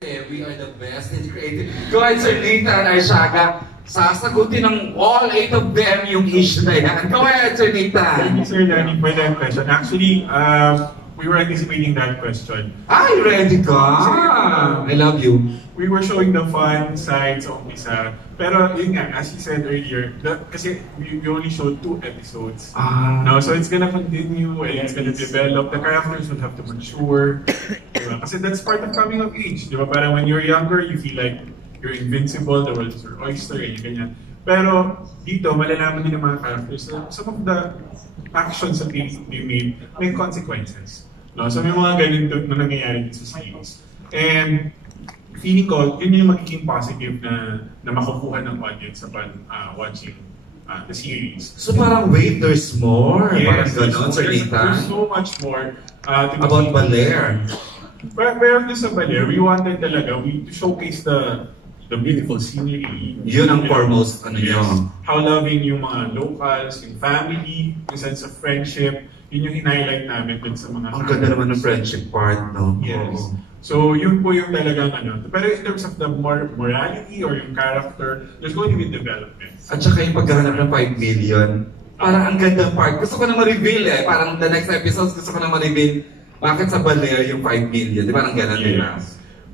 We are the best in creative. Go ahead, Sir Nathan Arshaga. Sasagutin ng all 8 of them yung issue na yan. Go ahead, Sir Nathan. Thank you, Sir Danny, for that question. Actually, we were anticipating that question. Ay, ready ka! I love you. We were showing the fun sides of Misa. Pero yun nga, as you said earlier, kasi we only showed 2 episodes. No, so it's gonna continue and it's gonna develop. The characters will have to mature. Diba? Kasi that's part of coming of age. Diba? Parang when you're younger, you feel like you're invincible, the world is your oyster, and ganyan. Pero dito, malalaman din ng mga characters na some of the actions that they made may consequences. No? So may mga ganun na nangyayari dito sa series. And feeling ko, yun yung magiging positive na makukuha ng audience upon watching the series. So parang wait, there's more? Yes, parang ganon, Sir Nathan? There's so much more. About Baler. Pero sa Baler, we wanted talaga to showcase the beautiful scenery. Yun ang foremost, yun. How loving yung mga locals, yung family, yung sense of friendship. Yun yung hinighlight namin dun sa mga... Ang ganda naman ng friendship part, no? Yes. So, yun po yung talagang Pero in terms of the morality or yung character, there's going to be development. At saka yung paghahanap ng 5 million, parang ang ganda part. Gusto ko na ma-reveal Parang the next episodes, gusto ko na ma-reveal bakit sa Baler yung 5 million. Di ba? Ang ganda nila.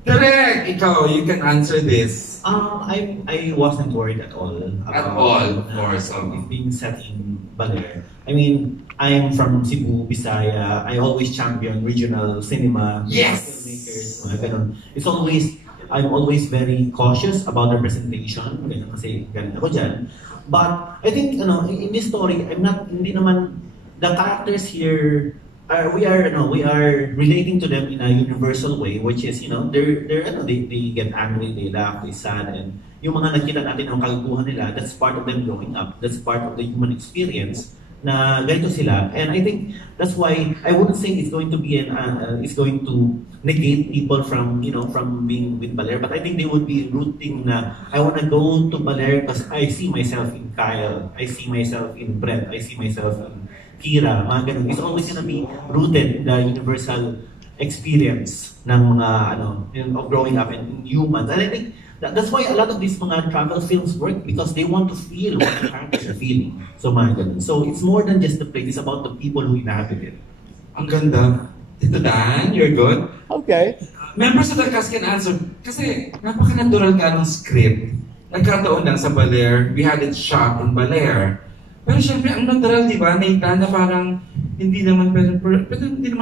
Direk, ikaw, you can answer this. I wasn't worried at all. At all, of course. Being set in Baler. I mean, I'm from Cebu, Bisaya. I always champion regional cinema. Yes! Filmmakers. It's always, I'm always very cautious about representation. Kasi galing ako dyan. But I think, in this story, hindi naman, the characters here, we are relating to them in a universal way, which is, they get angry, they laugh, they sad, and yung mga nakita natin ng kaguguhan nila, that's part of them growing up. That's part of the human experience na ganito sila. And I think that's why I wouldn't say it's going to be it's going to negate people from being with Baler, but I think they would be rooting na I want to go to Baler because I see myself in Kyle, I see myself in Brett, I see myself in Kira, mga ganun. It's always gonna be rooted in the universal experience ng of growing up in humans. And I think that's why a lot of these mga travel films work, because they want to feel what the characters are feeling. So mga ganun. So it's more than just the place, it's about the people who inhabit it. Ang ganda. Tito Dan, you're good? Okay. Members of the cast can answer. Kasi napaka-natural nga ng script. Nagkataon lang sa Baler, we had it shot in Baler. Pero syempre, ang natural, di ba, Nathan, na parang hindi naman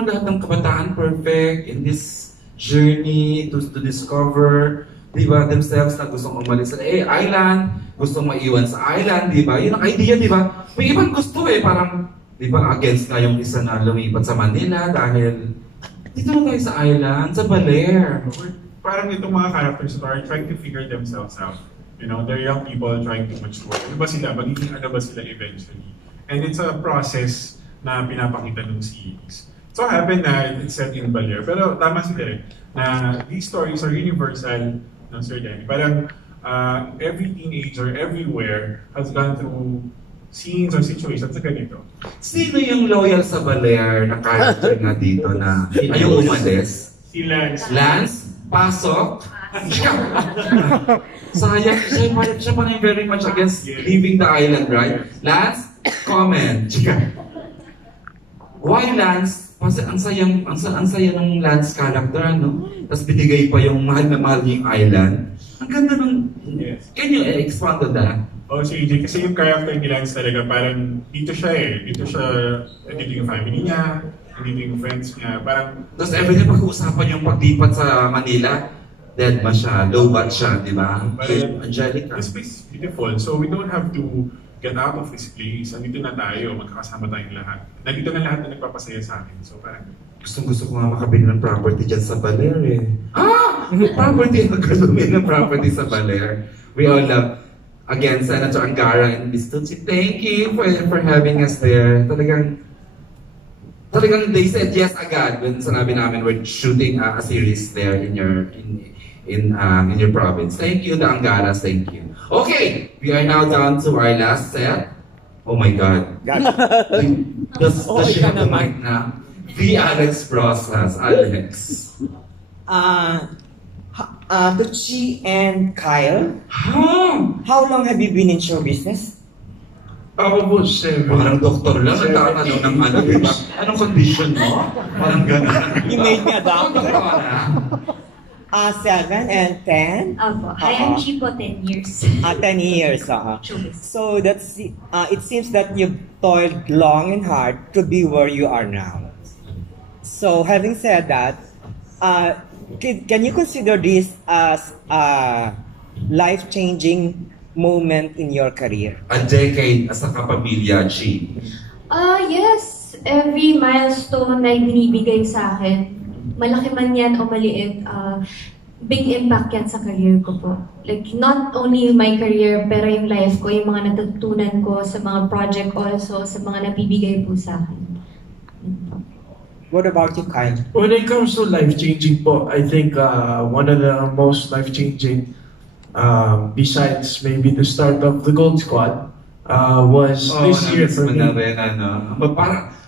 lahat ng kabataan perfect in this journey to discover, di ba, themselves na gustong umalis sa island, gustong maiwan sa island, di ba? Yun ang idea, di ba? May ibang gusto parang, di ba, against nga yung isa na lumipat sa Manila dahil dito na tayo sa island, sa Baler. Parang itong mga characters are trying to figure themselves out. They're young people trying to mature. Ano ba sila? Magiging ano ba sila eventually? And it's a process na pinapakita ng series. So happened na it's set in Baler. Pero tama si Derek na these stories are universal, no, Sir Danny. Parang every teenager everywhere has gone through scenes or situations na ganito. Sino yung loyal sa Baler na character nga dito na ayaw umalis? Si Lance. Lance? Pasok? Sayang, siya pa rin very much against leaving the island, right? Lance, comment. Why Lance? Kasi ang saya ng Lance character, no? Tapos binigay pa yung mahal na mahal yung island. Ang ganda ng... Yes. Can you expand on that? So EJ, kasi yung character ni Lance talaga parang dito siya dito yung family niya, dito yung friends niya, parang... Tapos everyday pag-uusapan yung paglipat sa Manila, dead ba siya, low bat siya, di ba? Angelica. This place is beautiful, so we don't have to get out of this place. Nandito na tayo, magkakasama tayong lahat. Nandito na lahat na nagpapasaya sa akin. So parang... Gusto ko nga makabili ng property dyan sa Baler Property! Magkasumili ng property sa Baler. We all love... Again, Senator Angara and Ms. Tutsi, thank you for having us there. Talagang they said yes agad when sanabi namin we're shooting a series there in your province. Thank you, the Angaras, thank you. Okay, we are now down to our last set. Oh my God. Does she have the mic now? The Alex Brosas. Alex. Tucci and Kyle, Ha? how long have you been in show business? Ako po, 7. Parang doktor lang, nagtatanong ng ano, diba? Anong condition mo? Parang gano'n. You made me a doctor. Doktor ka na. 7 and 10? Opo. IMG po 10 years. 10 years. Showbiz. So that's it seems that you've toiled long and hard to be where you are now. So having said that, can you consider this as a life-changing moment in your career? A decade as a kapamilya, Chi. Yes. Every milestone na binibigay sa akin, malaki man yan o maliit, big impact yan sa career ko po. Like, not only my career, pero yung life ko, yung mga natutunan ko sa mga project also, sa mga nabibigay po sa akin. What about you, Kyle? When it comes to life-changing po, I think one of the most life-changing, besides maybe the start of the Gold Squad, was this year for me.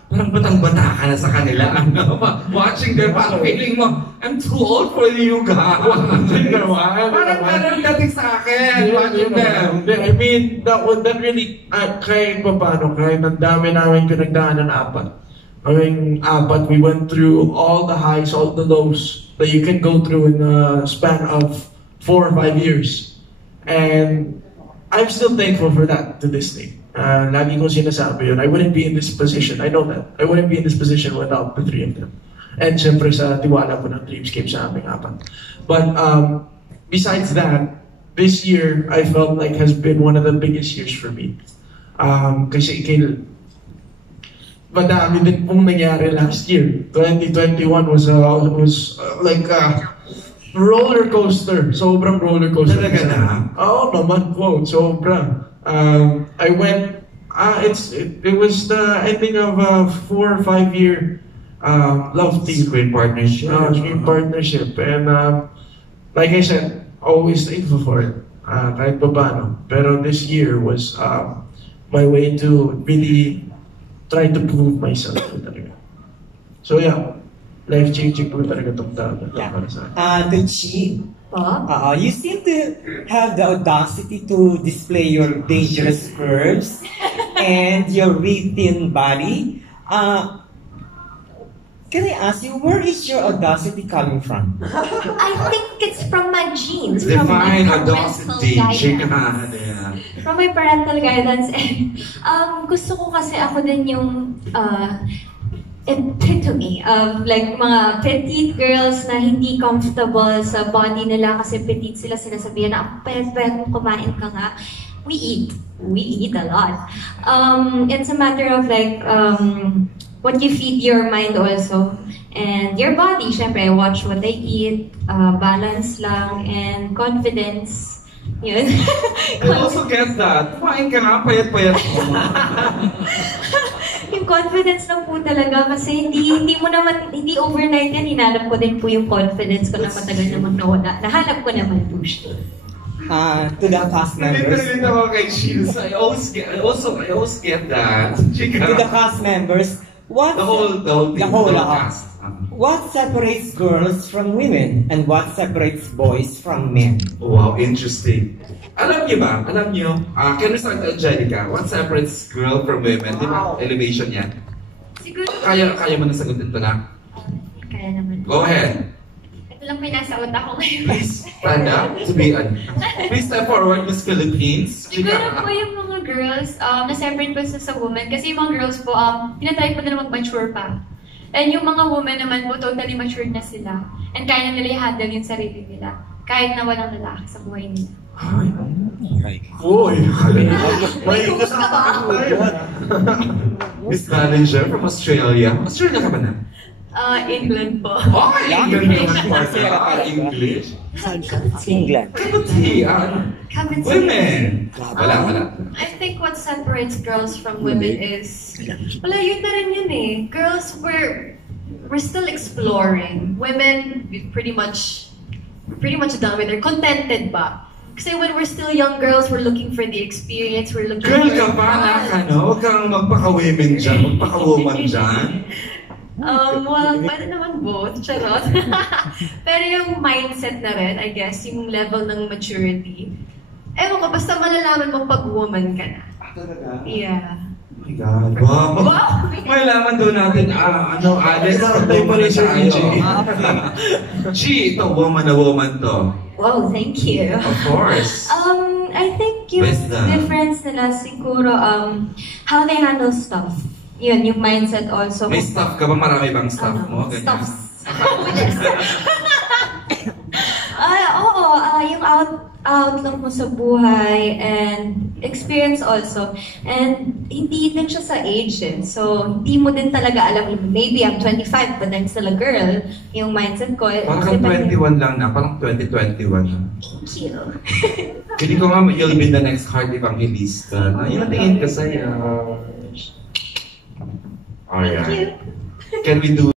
Parang batang-bata ka na sa kanila. Watching them, parang feeling mo, I'm too old for you guys. Parang dating sa akin, watching them. I mean, that really, kahit pa paano, kahit ang dami namin pinagdaanan apat. We went through all the highs, all the lows that you can go through in a span of 4 or 5 years. And I'm still thankful for that to this day. Lagi kong sinasabi yun. I wouldn't be in this position. I know that. I wouldn't be in this position without the 3 of them. And syempre sa tiwala ko ng Dreamscape sa aming apat. But besides that, this year I felt like has been one of the biggest years for me. Kasi madami din pong nangyari last year. 2021 was like a roller coaster. Sobrang roller coaster. Talaga na? Oo naman po. Sobrang. I went, it was the ending of a 4 or 5 year love team. Great partnership. Great partnership. And like I said, always thankful for it. Kahit pa paano. Pero this year was my way to really try to prove myself talaga. So yeah, life-changing po talaga itong taon na ito para sa akin. Tucci, you seem to have the audacity to display your dangerous curves and your thin body. Can I ask you, where is your audacity coming from? I think it's from my genes, from my Define parental audacity, Chika. guidance. From my parental guidance. And gusto ko kasi ako din yung epitome of like mga petite girls na hindi comfortable sa body nila kasi petite sila, sinasabihan na ang payat-payat mo, kumain ka nga. We eat a lot. It's a matter of like what you feed your mind also and your body. Syempre, watch what they eat, balance lang, and confidence. Yun. I also get that. Kumain ka nga, payat-payat mo. Yung confidence lang po talaga kasi hindi overnight yan. Hinanap ko din po yung confidence ko na matagal namang nawala. Nahanap ko naman po siya. To the cast members. Nandito rin ako kay Shields. I always get that. Chika. To the cast members, The whole cast. what separates girls from women and what separates boys from men? Wow, interesting. Alam niyo, can we start, Angelica? What separates girl from women? Di ba? Elevation yan. Siguro, Kaya mo na sagutin to na. kaya naman. Go ahead. Ito lang may nasa utak ko ngayon. Please stand up to be please step forward, Miss Philippines. Siguro po yung mga girls, na-separate po sa women. Kasi yung mga girls po, tinatry po nila mag-mature pa. And yung mga women naman po, totally matured na sila. And kaya nila i-handle yung sarili nila. Kahit na walang lalaki sa buhay nila. Uy! May hooks ka ba? Miss Manager from Australia. Australia ka ba na? England po. Oh, English! English? England. Women! Wala. I think what separates girls from women is, wala, yun na rin yun eh. Girls, we're still exploring. Women, we're pretty much done with it. Contented ba? Kasi when we're still young girls, we're looking for the experience, we're looking Girl for ka pa, huwag kang magpaka-women dyan, magpaka-woman dyan. Well, pwede naman both, charot. Pero yung mindset na rin, I guess, yung level ng maturity. Ewan ko, basta malalaman mo pag woman ka na. Talaga? Yeah. Oh my God. Wow. Wow! Malaman daw natin, Alex, Inaantay pa rin siya, tayo. G. G, ito, woman na woman to. Wow, thank you. Of course. I think yung Wisdom. difference nila siguro, how they handle stuff. Yun, yung mindset also. May stuff ka ba? Marami bang stuff mo? Ganyan. Stuffs. Oo, yung outlook mo sa buhay and experience also. And hindi din siya sa age eh. So, hindi mo din talaga alam, maybe I'm 25 but I'm still a girl. Yung mindset ko. Parang 21 lang na, parang 2021 na. Thank you. Hindi ko nga, you'll be the next heart evangelista. Yun ang tingin ka sa'yo. Thank you. Can we do